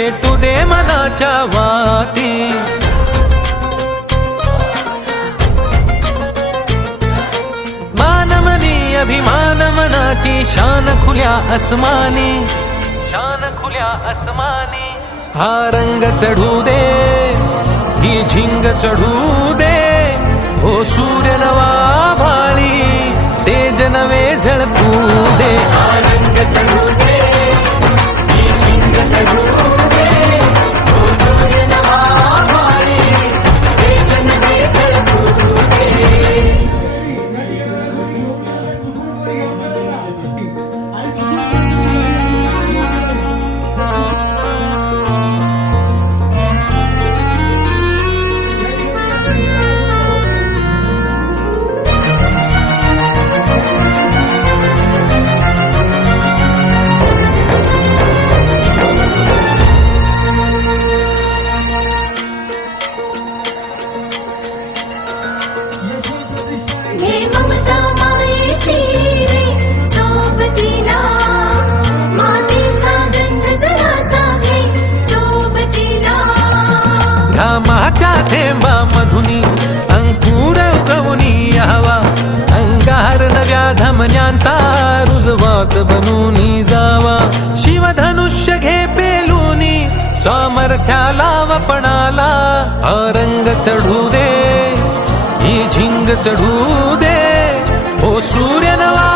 पेटू दे मनाच्या वाती. मानमनी अभिमान मनाची शान खुल्या अस्मानी शान खुल्या अस्मानी हा रंग चढू दे ही झिंग चढू दे. हो सूर्य नवा भाळी तेज नवे झळकू दे. रंग चढू घामाच्या थेंबा मधुनी अंकुर उगवनी यावा. अंगार नव्या धमन्यांचा रुजवात बनूनी जावा. शिवधनुष्य घे पेलूनी सामर्थ्याला वपणाला रंग चढू दे. चढू दे. ओ सूर्य नवा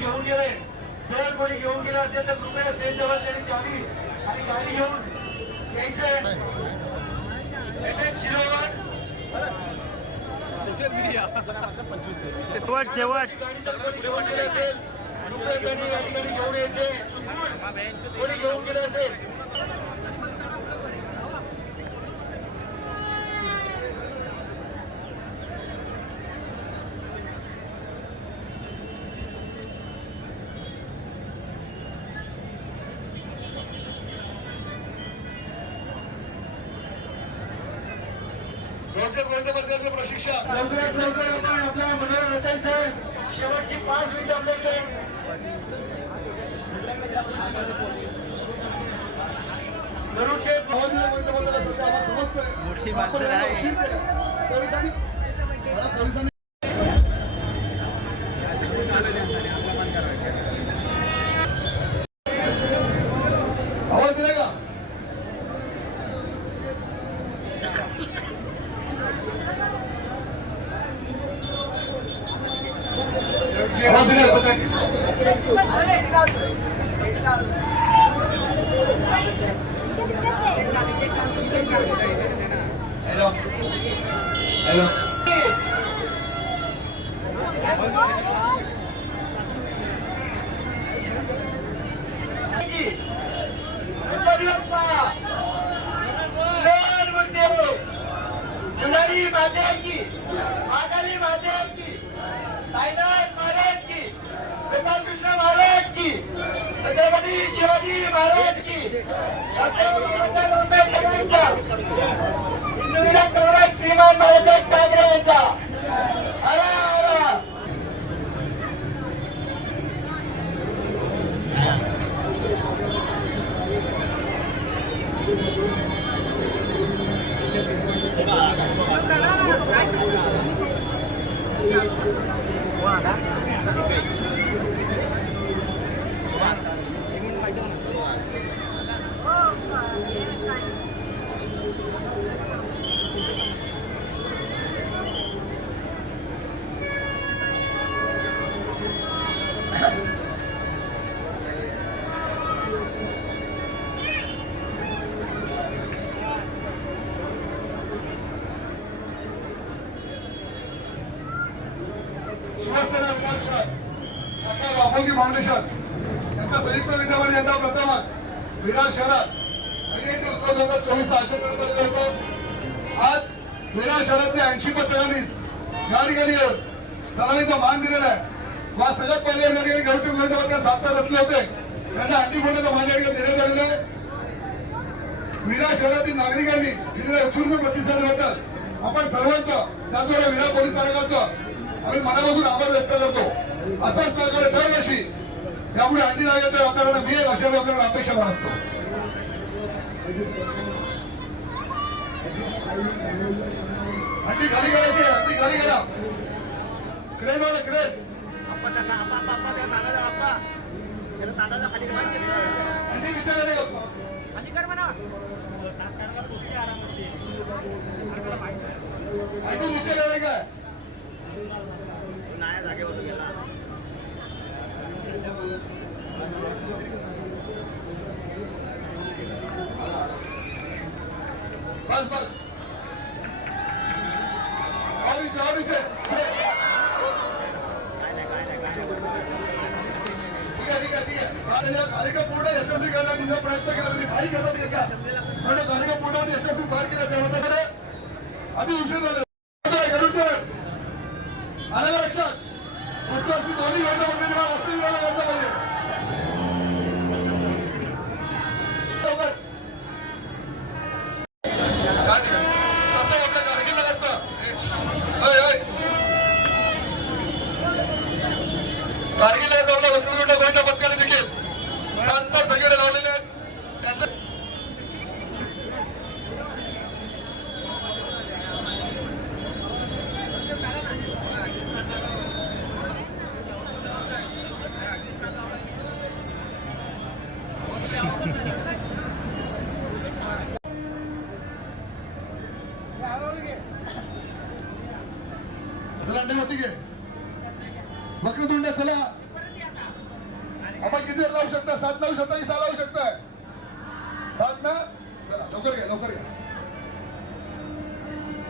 घेऊन गेले. जर कोणी घेऊन गेलं असेल तर कृपया स्टेज जवळ त्यांनी चावी आणि गाडी घेऊन यायचे शेवट शेवट. घेऊन यायचे. कोणी घेऊन गेले असेल गोविंद बसल्याचे प्रशिक्षक. लवकरात लवकर आपण आपल्या मनोहर रचायचं शेवटची पाच मिनिटं आपल्याकडे सध्या आम्हाला समजतंय. आपण याला उशीर केला. पोलिसांनी महादेव की माताली महादेव की साईनाथ महाराज की गोपाल कृष्ण महाराज की छत्रपती शिवाजी महाराज की बाबासाहेब आंबेडकर हिंदू विकास सम्राट श्रीमान बाळासाहेब ठाकरे यांचा. शहरात उत्सव दोन हजार चोवीस आयोजन करण्यात आलेलं होतं. आज विरार शहरातले ऐंशी पथकांनी या ठिकाणी येऊन सलामीचा मान दिलेला आहे. वा सगळ्यात पहिले या ठिकाणी गौतम गोविंद सातार रचले होते. त्यांना अंतिम बोलण्याचा मान या ठिकाणी देण्यात आलेला आहे विरार शहरातील नागरिकांनी दिलेल्या उत्स्फूर्त प्रतिसादाबद्दल आपण सर्वांचं त्याद्वारे विरा पोलीस स्थानकाचं आम्ही मनापासून आभार व्यक्त करतो. असाच सहकार्य दरवर्षी त्यामुळे अंडी लागेल तर आपल्याकडे मिळेल अशा आम्ही आपल्याला अपेक्षा बाळगतो. अंडी खाली करायची आहे, अंडी खाली करा. क्रेन वाला क्रेन. अंडी विचारले अंडी विचारले काय बस बस और नीचे और नीचे ठीक आहे ठीक आहे ठीक आहे चालेल या कार्यक्रम पूर्ण यशस्वी करण्यासाठी जो प्रयत्न केला. तरी काही करता येईल का पण तो कार्यक्रम पूर्णपणे यशस्वी पार केला. तेव्हा त्याकडे आधी उशीर झाले. गरुड चरण आलं का लक्षात? पुढच्या वर्षी दोन्ही वेळ बघण्याची मला वस्तू विराला घातला पाहिजे लवकर छान आहे. कसं आहे आपल्या कारगिल नगरचं होय, होय. कारगिल नगरचं आपल्या वसंतगुंड गोविंद पथकाने देखील सात तार सगळे लावलेले आहेत त्यांचं चला अंडे होती वक्रतुंड चला. आपण किती वेळ लावू शकता? सात लावू शकता की सहा लावू शकताय सात ना? चला लवकर घ्या लवकर घ्या.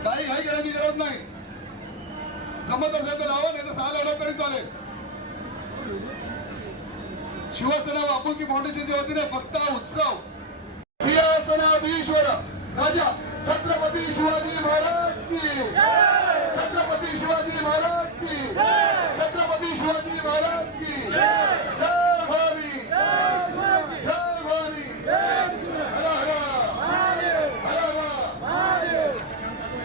काही घाई करायची गरज नाही. जमत असेल तर लावा नाही तर सहा लावला तरी चालेल. शिवसेना वापुकी फाउंडेशनच्या वतीने फक्त उत्सव. सिंहासनाधीश्वर राजा छत्रपती शिवाजी महाराज की. छत्रपती शिवाजी महाराज की। छत्रपती शिवाजी महाराज की। जय भावी जय भावी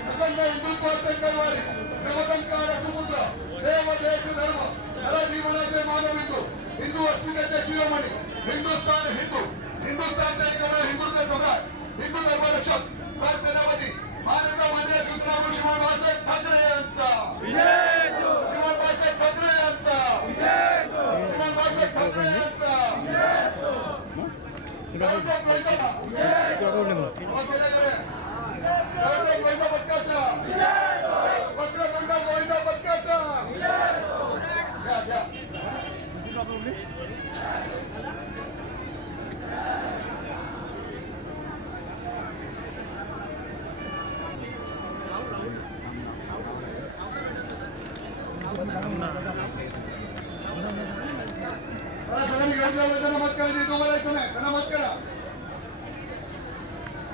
अखंड हिंदुत्वाचे करवारी नवलंकार समुद्र देव देश धर्म हरा जीवनाचे मानव हिंदू हिंदू अस्मितेचे शिरोमणी हिंदुस्थान हिंदू हिंदुस्थानच्या एकाला हिंदूचे सम्राट हिंदू धर्मरक्षक सरसेनापती मान्य शिवसेना श्रीमान बाळासाहेब ठाकरे यांचा. श्रीमान बाळासाहेब ठाकरे यांचा. श्रीमान बाळासाहेब ठाकरे यांचा. गावच्या करायची तो बोलायचं नाही तर नमस्कार करा.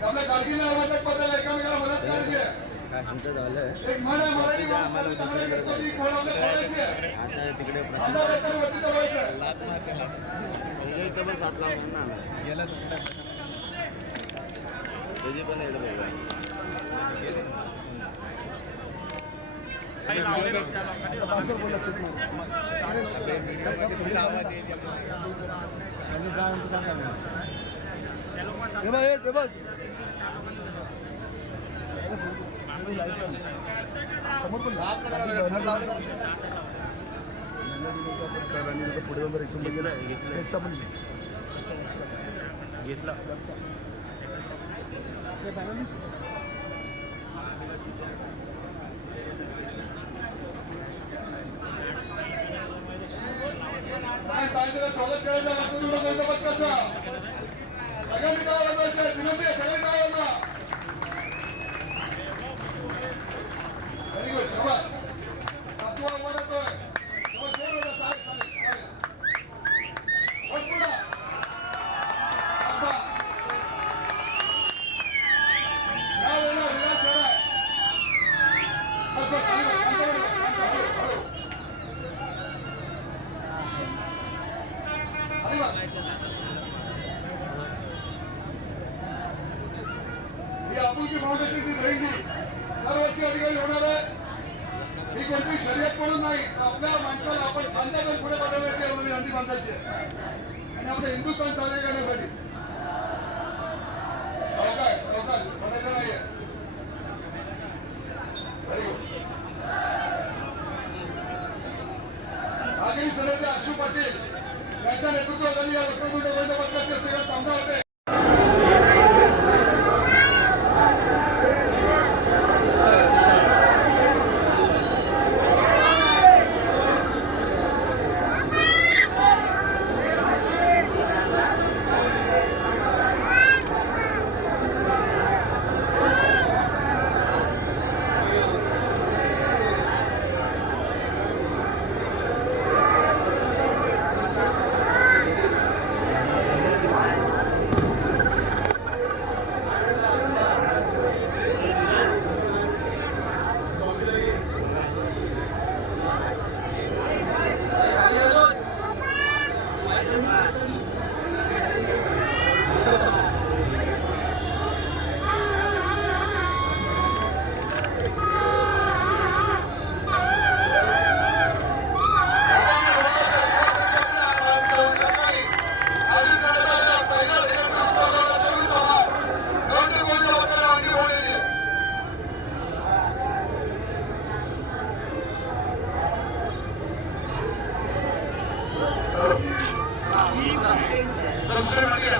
आपल्या कारगिल माझ्या पदाला एकामेकाला मदत करायची आहे. आमचं झालं. एक म्हण आहे मराठी आपल्या खोडायची आहे. आता तिकडे अंदाज आहे. तर वरती दबायचं. म्हणजे इथं पण सात लाख ना गेला त्याची पण एकदा बघा. पुढे नंबर इथून गेलं स्टेजचा पण घेतला आणि ताईचं स्वागत करायचं आपण तुला कोणत्या पत्काचा सगळ्यांनी काय वाजवायचं आहे? विनंती आहे सगळ्यांनी काय वाजवा व्हेरी गुड शाबास सातवा उभा राहतोय शाबास, जोर वाजवा. चालेल, चालेल, चालेल. वर पुढं. शाबास. या वेळेला विलास शेळा आहे. बस, बस, खाली बस, शांत बस, शांत, हळू, हळू. खाली बस. ही आपुलकी फाउंडेशनची ट्रेनिंग दरवर्षी अधिकारी होणार आहे. ही कोणती शर्यत म्हणून नाही. आपल्या माणसाला आपण खांद्यातून पुढे पाठवण्याची आहे, म्हणजे आपली अंडी बांधायची आहे. आणि आपलं हिंदुस्थान साजरे करण्यासाठी. अवकाश अवकाश. बघायचं नाहीये. Very good. अशू पाटील यांच्या नेतृत्वाखाली या वस्त्रमंडळ गोविंद पथकाचे श्रीगण सामना होते बापूच्या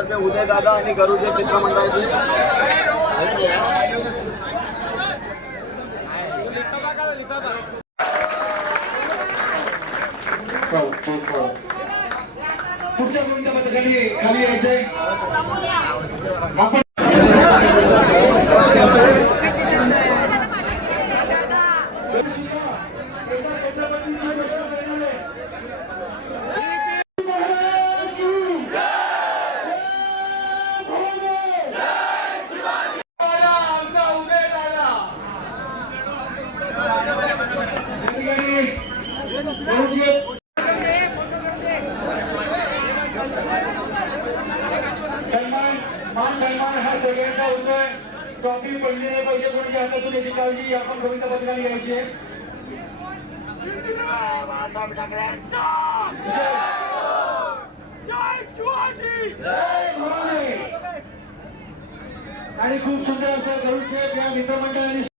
संघटनेतर्फे उदय दादा आणि गरुजे मित्रमंडळाची. पुढच्या कोणत्या पथकाने खाली यायचंय. आपण पत्रकार यायचे आणि खूप सुंदर असं गरुड साहेब या मित्रमंडळाने